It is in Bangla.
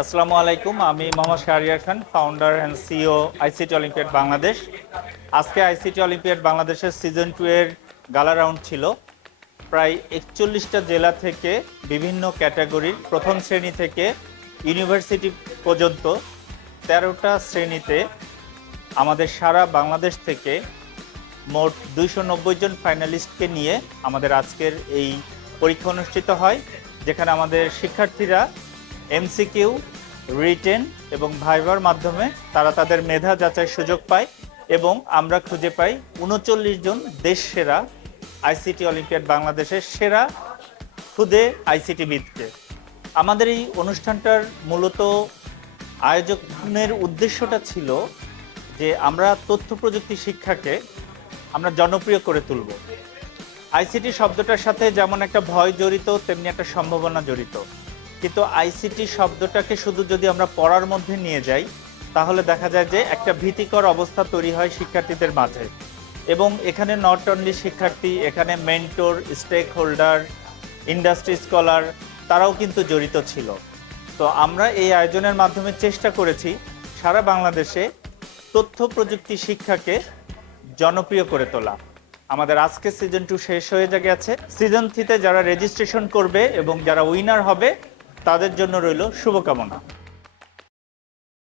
আসসালামু আলাইকুম। আমি Mohammad Shahriar Khan, founder and CEO ICT Olympiad Bangladesh. আজকে আইসিটি অলিম্পিয়াড বাংলাদেশের সিজন 2 এর গালা রাউন্ড ছিল। প্রায় 41টা জেলা থেকে বিভিন্ন ক্যাটাগরির প্রথম শ্রেণী থেকে ইউনিভার্সিটি পর্যন্ত 13টা শ্রেণীতে আমাদের সারা বাংলাদেশ থেকে মোট 290 জন ফাইনালিস্টকে নিয়ে আমাদের আজকের এই পরীক্ষা অনুষ্ঠিত হয়, যেখানে আমাদের শিক্ষার্থীরা এমসিকিউ, রিটেন এবং ভাইভার মাধ্যমে তারা তাদের মেধা যাচাইয়ের সুযোগ পায় এবং আমরা খুঁজে পাই 39 জন দেশ সেরা আইসিটি অলিম্পিয়াড বাংলাদেশের সেরা খুদে আইসিটিবিদকে। আমাদের এই অনুষ্ঠানটার মূলত আয়োজনের উদ্দেশ্যটা ছিল যে আমরা তথ্য প্রযুক্তি শিক্ষাকে আমরা জনপ্রিয় করে তুলব। আইসিটি শব্দটার সাথে যেমন একটা ভয় জড়িত, তেমনি একটা সম্ভাবনা জড়িত। কিন্তু আইসিটি শব্দটাকে শুধু যদি আমরা পড়ার মধ্যে নিয়ে যাই, তাহলে দেখা যায় যে একটা ভীতিকর অবস্থা তৈরি হয় শিক্ষার্থীদের মাঝে। এবং এখানে নট অনলি শিক্ষার্থী, এখানে mentor, stake holder, industry scholar তারাও কিন্তু জড়িত ছিল। তো আমরা এই আয়োজনের মাধ্যমে চেষ্টা করেছি সারা বাংলাদেশে তথ্য প্রযুক্তি শিক্ষাকে জনপ্রিয় করে তোলা। আমাদের আজকে সিজন 2 শেষ হয়ে গেছে। সিজন 3-তে যারা রেজিস্ট্রেশন করবে এবং যারা উইনার হবে তাদের জন্য রইল শুভকামনা।